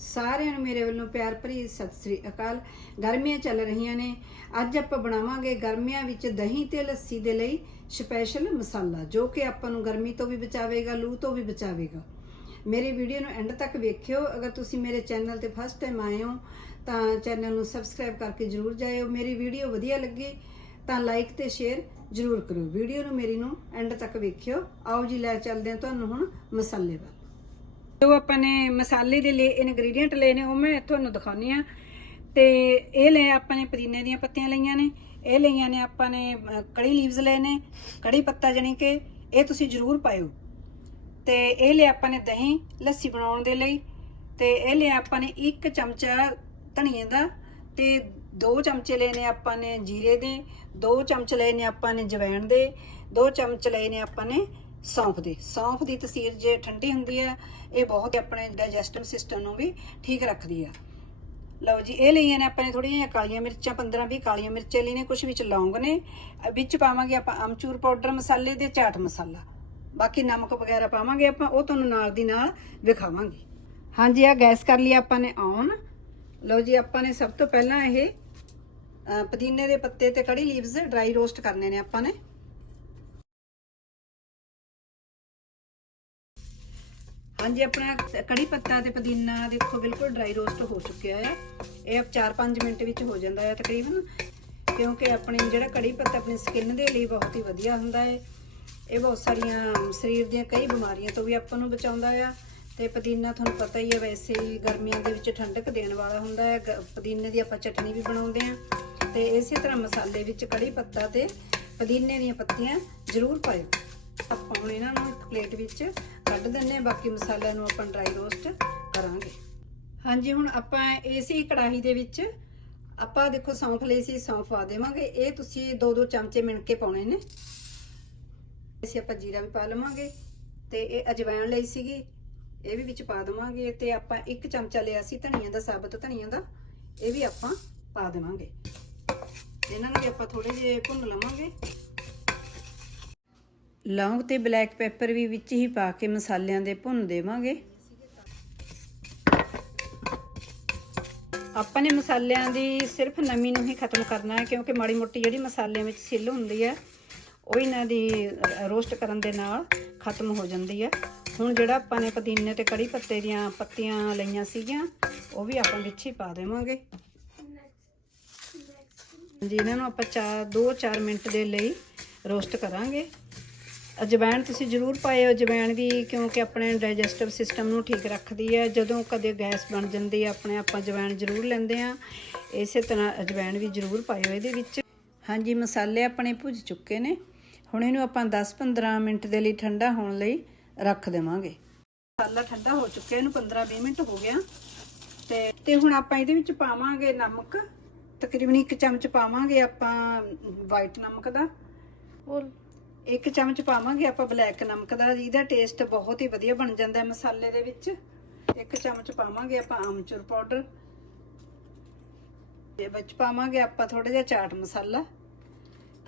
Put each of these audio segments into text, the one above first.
ਸਾਰਿਆਂ ਨੂੰ ਮੇਰੇ ਵੱਲੋਂ ਪਿਆਰ ਭਰੀ ਸਤਿ ਸ੍ਰੀ ਅਕਾਲ। ਗਰਮੀਆਂ ਚੱਲ ਰਹੀਆਂ ਨੇ। ਅੱਜ ਆਪਾਂ ਬਣਾਵਾਂਗੇ ਗਰਮੀਆਂ ਵਿੱਚ ਦਹੀਂ ਤੇ ਲੱਸੀ ਦੇ ਲਈ ਸਪੈਸ਼ਲ ਮਸਾਲਾ, ਜੋ ਕਿ ਆਪਾਂ ਨੂੰ ਗਰਮੀ ਤੋਂ ਵੀ ਬਚਾਵੇਗਾ, ਲੂ ਤੋਂ ਵੀ ਬਚਾਵੇਗਾ। ਮੇਰੀ ਵੀਡੀਓ ਨੂੰ ਐਂਡ ਤੱਕ ਵੇਖਿਓ। ਅਗਰ ਤੁਸੀਂ ਮੇਰੇ ਚੈਨਲ ਤੇ ਫਸਟ ਟਾਈਮ ਆਏ ਹੋ, ਤਾਂ ਚੈਨਲ ਨੂੰ ਸਬਸਕ੍ਰਾਈਬ ਕਰਕੇ ਜਰੂਰ ਜਾਇਓ। ਮੇਰੀ ਵੀਡੀਓ ਵਧੀਆ ਲੱਗੀ, ਤਾਂ ਲਾਈਕ ਤੇ ਸ਼ੇਅਰ ਜਰੂਰ ਕਰੋ ਵੀਡੀਓ ਨੂੰ ਮੇਰੀ ਨੂੰ ਐਂਡ ਤੱਕ ਵੇਖਿਓ। ਆਓ ਜੀ, ਲੈ ਚੱਲਦੇ ਹਾਂ ਤੁਹਾਨੂੰ ਹੁਣ ਮਸਾਲੇ ਵੱਲ। ਜੋ ਆਪਾਂ ਨੇ ਮਸਾਲੇ ਦੇ ਲਈ ਇਨਗਰੀਡੀਅੰਟ ਲਏ ਨੇ, ਉਹ ਮੈਂ ਤੁਹਾਨੂੰ ਦਿਖਾਉਣੀ ਆ ਤੇ ਇਹ ਲੈ ਆਪਾਂ ਨੇ ਪੁਦੀਨੇ ਦੀਆਂ ਪੱਤੀਆਂ ਲਈਆਂ ਨੇ। ਇਹ ਲਈਆਂ ਨੇ ਆਪਾਂ ਨੇ ਕੜੀ ਲੀਵਸ ਲਏ ਨੇ। ਕੜੀ ਪੱਤਾ ਜਾਨੀ ਕਿ ਇਹ ਤੁਸੀਂ ਜ਼ਰੂਰ ਪਾਇਓ। ਤੇ ਇਹ ਲਿਆ ਆਪਾਂ ਨੇ ਦਹੀਂ, ਲੱਸੀ ਬਣਾਉਣ ਦੇ ਲਈ। ਤੇ ਇਹ ਲਿਆ ਆਪਾਂ ਨੇ ਇੱਕ ਚਮਚਾ ਧਨੀਏ ਦਾ। ਤੇ ਦੋ ਚਮਚੇ ਲਏ ਨੇ ਆਪਾਂ ਨੇ ਜੀਰੇ ਦੇ। ਦੋ ਚਮਚ ਲਏ ਨੇ ਆਪਾਂ ਨੇ ਜਵੈਣ ਦੇ। ਦੋ ਚਮਚ ਲਏ ਨੇ ਆਪਾਂ ਨੇ ਸੌਂਫ ਦੀ। ਸੌਂਫ ਦੀ ਤਸੀਰ ਜੇ ਠੰਡੀ ਹੁੰਦੀ ਹੈ, ਇਹ ਬਹੁਤ ਆਪਣੇ ਡਾਈਜੈਸਟਿਵ ਸਿਸਟਮ ਨੂੰ ਵੀ ਠੀਕ ਰੱਖਦੀ ਆ। ਲਓ ਜੀ, ਇਹ ਲਈਆਂ ਨੇ ਆਪਾਂ ਨੇ ਥੋੜੀਆਂ ਜਿਹੀਆਂ ਕਾਲੀਆਂ ਮਿਰਚਾਂ 15 20 ਕਾਲੀਆਂ ਮਿਰਚਾਂ ਲਈ ਨੇ ਕੁਝ ਵਿੱਚ ਲੌਂਗ ਨੇ। ਵਿੱਚ ਪਾਵਾਂਗੇ ਆਪਾਂ ਅਮਚੂਰ ਪਾਊਡਰ ਮਸਾਲੇ ਤੇ ਚਾਟ ਮਸਾਲਾ। ਬਾਕੀ ਨਮਕ ਵਗੈਰਾ ਪਾਵਾਂਗੇ ਆਪਾਂ, ਉਹ ਤੁਹਾਨੂੰ ਨਾਲ ਦੀ ਨਾਲ ਵਿਖਾਵਾਂਗੇ। ਹਾਂਜੀ ਆ ਗੈਸ ਕਰ ਲਈ ਆਪਾਂ ਨੇ ਔਨ ਲਓ ਜੀ, ਆਪਾਂ ਨੇ ਸਭ ਤੋਂ ਪਹਿਲਾਂ ਇਹ ਪੁਦੀਨੇ ਦੇ ਪੱਤੇ ਤੇ ਕੜੀ ਲੀਵਸ ਡਰਾਈ ਰੋਸਟ ਕਰਨੇ ਨੇ ਆਪਾਂ ਨੇ। ਹਾਂਜੀ, ਆਪਣਾ ਕੜੀ ਪੱਤਾ ਤੇ ਪੁਦੀਨਾ ਦੇਖੋ ਬਿਲਕੁਲ ਡਰਾਈ ਰੋਸਟ ਹੋ ਚੁੱਕਿਆ ਹੈ। ਇਹ 4-5 ਮਿੰਟ ਵਿੱਚ ਹੋ ਜਾਂਦਾ ਹੈ ਤਕਰੀਬਨ, ਕਿਉਂਕਿ ਆਪਣੇ ਜਿਹੜਾ ਕੜੀ ਪੱਤਾ ਆਪਣੀ ਸਕਿਨ ਦੇ ਲਈ ਬਹੁਤ ਹੀ ਵਧੀਆ ਹੁੰਦਾ ਹੈ। ਇਹ ਬਹੁਤ ਸਾਰੀਆਂ ਸਰੀਰ ਦੀਆਂ ਕਈ ਬਿਮਾਰੀਆਂ ਤੋਂ ਵੀ ਆਪਾਂ ਨੂੰ ਬਚਾਉਂਦਾ ਆ। ਤੇ ਪੁਦੀਨਾ ਤੁਹਾਨੂੰ ਪਤਾ ਹੀ ਹੈ, ਵੈਸੇ ਹੀ ਗਰਮੀਆਂ ਦੇ ਵਿੱਚ ਠੰਡਕ ਦੇਣ ਵਾਲਾ ਹੁੰਦਾ ਹੈ। ਗ- ਪੁਦੀਨੇ ਦੀ ਆਪਾਂ ਚਟਨੀ ਵੀ ਬਣਾਉਂਦੇ ਆ ਤੇ ਇਸੇ ਤਰ੍ਹਾਂ ਮਸਾਲੇ ਵਿੱਚ ਕੜੀ ਪੱਤਾ ਤੇ ਪੁਦੀਨੇ ਦੀਆਂ ਪੱਤੀਆਂ ਜ਼ਰੂਰ ਪਾਇਓ। ਆਪਾਂ ਹੁਣ ਇਹਨਾਂ ਨੂੰ ਇੱਕ ਪਲੇਟ ਵਿੱਚ ਕੱਢ ਦਿੰਨੇ ਆ ਬਾਕੀ ਮਸਾਲਿਆਂ ਨੂੰ ਆਪਾਂ ਡਰਾਈ ਰੋਸਟ ਕਰਾਂਗੇ। ਹਾਂਜੀ, ਹੁਣ ਆਪਾਂ ਇਸੇ ਕੜਾਹੀ ਦੇ ਵਿੱਚ। ਆਪਾਂ ਦੇਖੋ ਸੌਂਫ ਲਈ ਸੀ, ਸੌਂਫ ਪਾ ਦੇਵਾਂਗੇ। ਇਹ ਤੁਸੀਂ ਦੋ ਦੋ ਚਮਚੇ ਮਿਣ ਕੇ ਪਾਉਣੇ ਨੇ। ਅਸੀਂ ਆਪਾਂ ਜੀਰਾ ਵੀ ਪਾ ਲਵਾਂਗੇ ਤੇ ਇਹ ਅਜਵਾਇਣ ਲਈ ਸੀਗੀ। ਇਹ ਵੀ ਵਿੱਚ ਪਾ ਦੇਵਾਂਗੇ ਤੇ ਆਪਾਂ ਇੱਕ ਚਮਚਾ ਲਿਆ ਸੀ ਧਨੀਆ ਦਾ ਸਾਬਤ ਧਨੀਆ ਦਾ। ਇਹ ਵੀ ਆਪਾਂ ਪਾ ਦੇਵਾਂਗੇ। ਇਹਨਾਂ ਨੂੰ ਵੀ ਆਪਾਂ ਥੋੜੇ ਜਿਹੇ ਭੁੰਨ ਲਵਾਂਗੇ। ਲੌਂਗ ਤੇ ਬਲੈਕ ਪੈਪਰ ਵੀ ਵਿੱਚ ਹੀ ਪਾ ਕੇ ਮਸਾਲਿਆਂ ਦੇ ਭੁੰਨ ਦੇਵਾਂਗੇ। ਆਪਾਂ ਨੇ ਮਸਾਲਿਆਂ ਦੀ ਸਿਰਫ ਨਮੀ ਨੂੰ ਹੀ ਖਤਮ ਕਰਨਾ ਹੈ, ਕਿਉਂਕਿ ਮਾੜੀ ਮੋਟੀ ਜਿਹੜੀ ਮਸਾਲਿਆਂ ਵਿੱਚ ਸਿੱਲ ਹੁੰਦੀ ਹੈ, ਉਹ ਇਹਨਾਂ ਦੀ ਰੋਸਟ ਕਰਨ ਦੇ ਨਾਲ ਖਤਮ ਹੋ ਜਾਂਦੀ ਹੈ। ਹੁਣ ਜਿਹੜਾ ਆਪਾਂ ਨੇ ਪੁਦੀਨੇ ਤੇ ਕੜੀ ਪੱਤੇ ਦੀਆਂ ਪੱਤੀਆਂ ਲਈਆਂ ਸੀਗੀਆਂ, ਉਹ ਵੀ ਆਪਾਂ ਵਿੱਚ ਹੀ ਪਾ ਦੇਵਾਂਗੇ। ਜੀ ਇਹਨਾਂ ਨੂੰ ਆਪਾਂ 4 2-4 ਮਿੰਟ ਦੇ ਲਈ ਰੋਸਟ ਕਰਾਂਗੇ। ਅਜਵਾਇਣ ਤੁਸੀਂ ਜ਼ਰੂਰ ਪਾਇਓ। ਅਜਵਾਇਣ ਵੀ ਕਿਉਂਕਿ ਆਪਣੇ ਡਾਈਜੈਸਟਿਵ ਸਿਸਟਮ ਨੂੰ ਠੀਕ ਰੱਖਦੀ ਹੈ। ਜਦੋਂ ਕਦੇ ਗੈਸ ਬਣ ਜਾਂਦੀ ਹੈ, ਆਪਣੇ ਆਪਾਂ ਅਜਵਾਇਣ ਜ਼ਰੂਰ ਲੈਂਦੇ ਆ ਇਸੇ ਤਰ੍ਹਾਂ ਅਜਵਾਇਣ ਵੀ ਜ਼ਰੂਰ ਪਾਇਓ ਇਹਦੇ ਵਿੱਚ। ਹਾਂਜੀ, ਮਸਾਲੇ ਆਪਣੇ ਭੁੱਜ ਚੁੱਕੇ ਨੇ। ਹੁਣ ਇਹਨੂੰ ਆਪਾਂ 10-15 ਮਿੰਟ ਦੇ ਲਈ ਠੰਡਾ ਹੋਣ ਲਈ ਰੱਖ ਦੇਵਾਂਗੇ। ਮਸਾਲਾ ਠੰਡਾ ਹੋ ਚੁੱਕਿਆ, ਇਹਨੂੰ 15-20 ਮਿੰਟ ਹੋ ਗਿਆ। ਤੇ ਤੇ ਹੁਣ ਆਪਾਂ ਇਹਦੇ ਵਿੱਚ ਪਾਵਾਂਗੇ ਨਮਕ। ਤਕਰੀਬਨ 1 ਚਮਚ ਪਾਵਾਂਗੇ ਆਪਾਂ ਵਾਈਟ ਨਮਕ ਦਾ। ਹੋਰ। ਇੱਕ ਚਮਚ ਪਾਵਾਂਗੇ ਆਪਾਂ ਬਲੈਕ ਨਮਕ ਦਾ ਜਿਹਦਾ ਟੇਸਟ ਬਹੁਤ ਹੀ ਵਧੀਆ ਬਣ ਜਾਂਦਾ ਮਸਾਲੇ ਦੇ ਵਿੱਚ। ਇੱਕ ਚਮਚ ਪਾਵਾਂਗੇ ਆਪਾਂ ਆਮਚੂਰ ਪਾਊਡਰ। ਤੇ ਵਿੱਚ ਪਾਵਾਂਗੇ ਆਪਾਂ ਥੋੜਾ ਜਿਹਾ ਚਾਟ ਮਸਾਲਾ।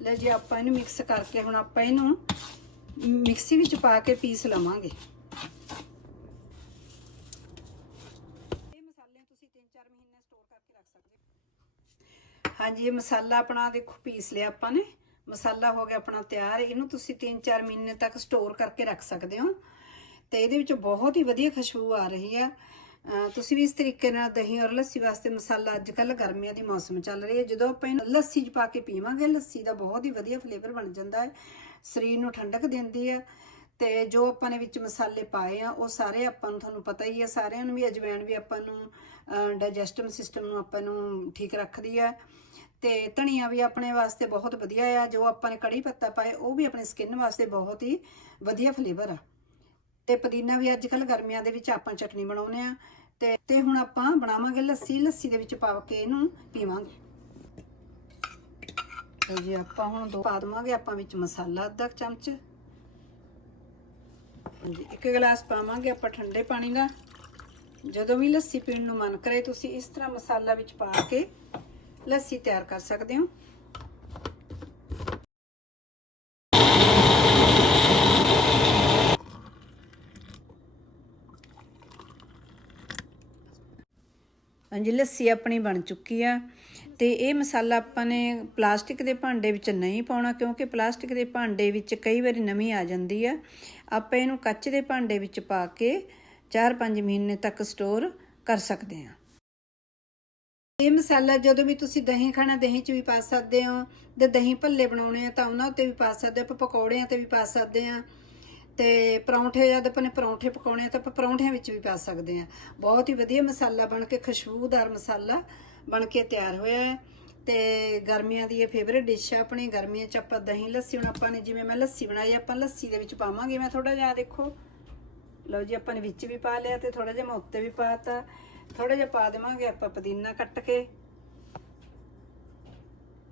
ਲੈ ਜੀ, ਆਪਾਂ ਇਹਨੂੰ ਮਿਕਸ ਕਰਕੇ ਹੁਣ ਆਪਾਂ ਇਹਨੂੰ ਮਿਕਸੀ ਵਿੱਚ ਪਾ ਕੇ ਪੀਸ ਲਵਾਂਗੇ। ਇਹ ਮਸਾਲੇ ਤੁਸੀਂ 3-4 ਮਹੀਨੇ ਸਟੋਰ ਕਰਕੇ ਰੱਖ ਸਕਦੇ ਹੋ। ਹਾਂਜੀ, ਇਹ ਮਸਾਲਾ ਆਪਣਾ ਦੇਖੋ, ਪੀਸ ਲਿਆ ਆਪਾਂ ਨੇ। ਮਸਾਲਾ ਹੋ ਗਿਆ ਆਪਣਾ ਤਿਆਰ, ਇਹਨੂੰ ਤੁਸੀਂ 3-4 ਮਹੀਨੇ ਤੱਕ ਸਟੋਰ ਕਰਕੇ ਰੱਖ ਸਕਦੇ ਹੋ। ਤੇ ਇਹਦੇ ਵਿੱਚ ਬਹੁਤ ਹੀ ਵਧੀਆ ਖੁਸ਼ਬੂ ਆ ਰਹੀ ਆ ਤੁਸੀਂ ਵੀ ਇਸ ਤਰੀਕੇ ਨਾਲ ਦਹੀਂ ਔਰ ਲੱਸੀ ਵਾਸਤੇ ਮਸਾਲਾ ਅੱਜ ਕੱਲ ਗਰਮੀਆਂ ਦੀ ਮੌਸਮ ਚੱਲ ਰਹੀ ਹੈ। ਜਦੋਂ ਆਪਾਂ ਇਹਨੂੰ ਲੱਸੀ 'ਚ ਪਾ ਕੇ ਪੀਵਾਂਗੇ, ਲੱਸੀ ਦਾ ਬਹੁਤ ਹੀ ਵਧੀਆ ਫਲੇਵਰ ਬਣ ਜਾਂਦਾ ਹੈ। ਸਰੀਰ ਨੂੰ ਠੰਡਕ ਦਿੰਦੀ ਹੈ। ਤੇ ਜੋ ਆਪਾਂ ਨੇ ਵਿੱਚ ਮਸਾਲੇ ਪਾਏ ਆ, ਉਹ ਸਾਰੇ ਆਪਾਂ ਨੂੰ ਤੁਹਾਨੂੰ ਪਤਾ ਹੀ ਹੈ। ਸਾਰਿਆਂ ਨੂੰ ਵੀ ਅਜਵਾਇਣ ਵੀ ਆਪਾਂ ਨੂੰ ਡਾਈਜੈਸਟਿਵ ਸਿਸਟਮ ਨੂੰ ਆਪਾਂ ਨੂੰ ਠੀਕ ਰੱਖਦੀ ਹੈ। ਤੇ ਧਨੀਆ ਵੀ ਆਪਣੇ ਵਾਸਤੇ ਬਹੁਤ ਵਧੀਆ ਆ, ਜੋ ਆਪਾਂ ਨੇ ਕੜੀ ਪੱਤਾ ਪਾਏ, ਉਹ ਵੀ ਆਪਣੀ ਸਕਿਨ ਵਾਸਤੇ ਬਹੁਤ ਹੀ ਵਧੀਆ ਫਲੇਵਰ ਆ। ਤੇ ਪੁਦੀਨਾ ਵੀ ਅੱਜ ਕੱਲ ਗਰਮੀਆਂ ਦੇ ਵਿੱਚ ਆਪਾਂ ਚਟਨੀ ਬਣਾਉਨੇ ਆ, ਤੇ ਤੇ ਹੁਣ ਆਪਾਂ ਬਣਾਵਾਂਗੇ ਲੱਸੀ ਲੱਸੀ ਦੇ ਵਿੱਚ ਪਾ ਕੇ ਇਹਨੂੰ ਪੀਵਾਂਗੇ। ਤੇ ਜੀ ਆਪਾਂ ਹੁਣ ਦੋ ਪਾ ਦਵਾਂਗੇ, ਆਪਾਂ ਵਿੱਚ ਮਸਾਲਾ ਅੱਧਾ ਕੁ ਚਮਚ। ਹਾਂਜੀ, ਇੱਕ ਗਲਾਸ ਪਾਵਾਂਗੇ ਆਪਾਂ ਠੰਡੇ ਪਾਣੀ ਦਾ। ਜਦੋਂ ਵੀ ਲੱਸੀ ਪੀਣ ਨੂੰ ਮਨ ਕਰੇ, ਤੁਸੀਂ ਇਸ ਤਰ੍ਹਾਂ ਮਸਾਲਾ ਵਿੱਚ ਪਾ ਕੇ ਲੱਸੀ ਤਿਆਰ ਕਰ ਸਕਦੇ ਹੋ। ਹਾਂਜੀ, ਲੱਸੀ ਆਪਣੀ ਬਣ ਚੁੱਕੀ ਆ ਤੇ ਇਹ ਮਸਾਲਾ ਆਪਾਂ ਨੇ ਪਲਾਸਟਿਕ ਦੇ ਭਾਂਡੇ ਵਿੱਚ ਨਹੀਂ ਪਾਉਣਾ ਕਿਉਂਕਿ ਪਲਾਸਟਿਕ ਦੇ ਭਾਂਡੇ ਵਿੱਚ ਕਈ ਵਾਰੀ ਨਮੀ ਆ ਜਾਂਦੀ ਆ। ਆਪਾਂ ਇਹਨੂੰ ਕੱਚ ਦੇ ਭਾਂਡੇ ਵਿੱਚ ਪਾ ਕੇ 4-5 ਮਹੀਨੇ ਤੱਕ ਸਟੋਰ ਕਰ ਸਕਦੇ ਹਾਂ ਇਹ ਮਸਾਲਾ ਜਦੋਂ ਵੀ ਤੁਸੀਂ ਦਹੀਂ ਖਾਣਾ, ਦਹੀਂ 'ਚ ਵੀ ਪਾ ਸਕਦੇ ਹੋ ਤੇ ਦਹੀਂ ਭੱਲੇ ਬਣਾਉਣੇ ਆ ਤਾਂ ਉਹਨਾਂ ਉੱਤੇ ਵੀ ਪਾ ਸਕਦੇ ਆਪਾਂ ਪਕੌੜਿਆਂ ਤੇ ਵੀ ਪਾ ਸਕਦੇ ਆ ਤੇ ਪਰੌਂਠੇ ਜਦ ਆਪਾਂ ਨੇ ਪਰੌਂਠੇ ਪਕਾਉਣੇ ਆ ਤਾਂ ਆਪਾਂ ਪਰੌਂਠਿਆਂ ਵਿੱਚ ਵੀ ਪਾ ਸਕਦੇ ਆ ਬਹੁਤ ਹੀ ਵਧੀਆ ਮਸਾਲਾ ਬਣ ਕੇ, ਖੁਸ਼ਬੂਦਾਰ ਮਸਾਲਾ ਬਣ ਕੇ ਤਿਆਰ ਹੋਇਆ ਹੈ। ਤੇ ਗਰਮੀਆਂ ਦੀ ਇਹ ਫੇਵਰੇਟ ਡਿਸ਼ ਹੈ ਆਪਣੀ। ਗਰਮੀਆਂ 'ਚ ਆਪਾਂ ਦਹੀਂ, ਲੱਸੀ, ਹੁਣ ਆਪਾਂ ਨੇ ਜਿਵੇਂ ਮੈਂ ਲੱਸੀ ਬਣਾਈ ਆਪਾਂ ਲੱਸੀ ਦੇ ਵਿੱਚ ਪਾਵਾਂਗੇ। ਮੈਂ ਥੋੜਾ ਜਿਹਾ ਦੇਖੋ। ਲਓ ਜੀ, ਆਪਾਂ ਨੇ ਵਿੱਚ ਵੀ ਪਾ ਲਿਆ ਤੇ ਥੋੜਾ ਜਿਹਾ ਮੈਂ ਉੱਤੇ ਵੀ ਪਾਤਾ ਥੋੜਾ ਜਿਹਾ ਪਾ ਦੇਵਾਂਗੇ ਆਪਾਂ ਪੁਦੀਨਾ ਕੱਟ ਕੇ।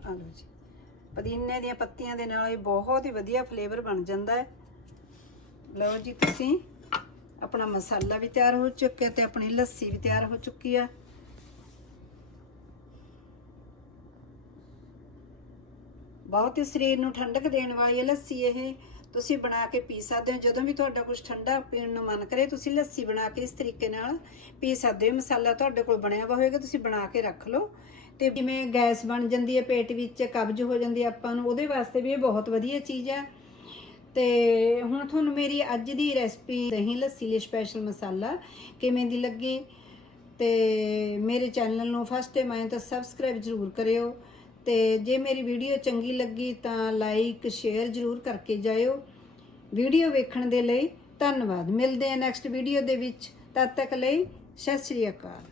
ਆ ਲਓ ਜੀ। ਪੁਦੀਨੇ ਦੀਆਂ ਪੱਤੀਆਂ ਦੇ ਨਾਲ ਇਹ ਬਹੁਤ ਹੀ ਵਧੀਆ ਫਲੇਵਰ ਬਣ ਜਾਂਦਾ ਹੈ। ਲਓ ਜੀ ਤੁਸੀਂ, ਆਪਣਾ ਮਸਾਲਾ ਵੀ ਤਿਆਰ ਹੋ ਚੁੱਕਿਆ ਤੇ ਆਪਣੀ ਲੱਸੀ ਵੀ ਤਿਆਰ ਹੋ ਚੁੱਕੀ ਆ। ਬਹੁਤ ਹੀ ਸਰੀਰ ਨੂੰ ਠੰਡਕ ਦੇਣ ਵਾਲੀ ਹੈ ਲੱਸੀ ਇਹ। ਤੁਸੀਂ ਬਣਾ ਕੇ ਪੀ ਸਕਦੇ ਹੋ। ਜਦੋਂ ਵੀ ਤੁਹਾਡਾ ਕੁਝ ਠੰਡਾ ਪੀਣ ਨੂੰ ਮਨ ਕਰੇ, ਤੁਸੀਂ ਲੱਸੀ ਬਣਾ ਕੇ ਇਸ ਤਰੀਕੇ ਨਾਲ ਪੀ ਸਕਦੇ ਹੋ। ਮਸਾਲਾ ਤੁਹਾਡੇ ਕੋਲ ਬਣਿਆ ਵਾ ਹੋਏਗਾ, ਤੁਸੀਂ ਬਣਾ ਕੇ ਰੱਖ ਲਓ। ਤੇ ਜਿਵੇਂ ਗੈਸ ਬਣ ਜਾਂਦੀ ਹੈ, ਪੇਟ ਵਿੱਚ ਕਬਜ਼ ਹੋ ਜਾਂਦੀ ਹੈ ਆਪਾਂ ਨੂੰ, ਉਹਦੇ ਵਾਸਤੇ ਵੀ ਇਹ ਬਹੁਤ ਵਧੀਆ ਚੀਜ਼ ਹੈ। ਤੇ ਹੁਣ ਤੁਹਾਨੂੰ ਮੇਰੀ ਅੱਜ ਦੀ ਰੈਸਪੀ ਦਹੀਂ ਲੱਸੀ ਲਈ ਸਪੈਸ਼ਲ ਮਸਾਲਾ ਕਿਵੇਂ ਦੀ ਲੱਗੀ, ਤੇ ਮੇਰੇ ਚੈਨਲ ਨੂੰ ਫਸਟ ਟਾਈਮ ਆਏ ਤਾਂ ਸਬਸਕ੍ਰਾਈਬ ਜ਼ਰੂਰ ਕਰਿਓ। ਤੇ ਜੇ ਮੇਰੀ ਵੀਡੀਓ ਚੰਗੀ ਲੱਗੀ ਤਾਂ ਲਾਈਕ ਸ਼ੇਅਰ ਜ਼ਰੂਰ ਕਰਕੇ ਜਾਇਓ। ਵੀਡੀਓ ਵੇਖਣ ਦੇ ਲਈ ਧੰਨਵਾਦ। ਮਿਲਦੇ ਹਾਂ ਨੈਕਸਟ ਵੀਡੀਓ ਦੇ ਵਿੱਚ। ਤਦ ਤੱਕ ਲਈ ਸਤਿ ਸ੍ਰੀ ਅਕਾਲ।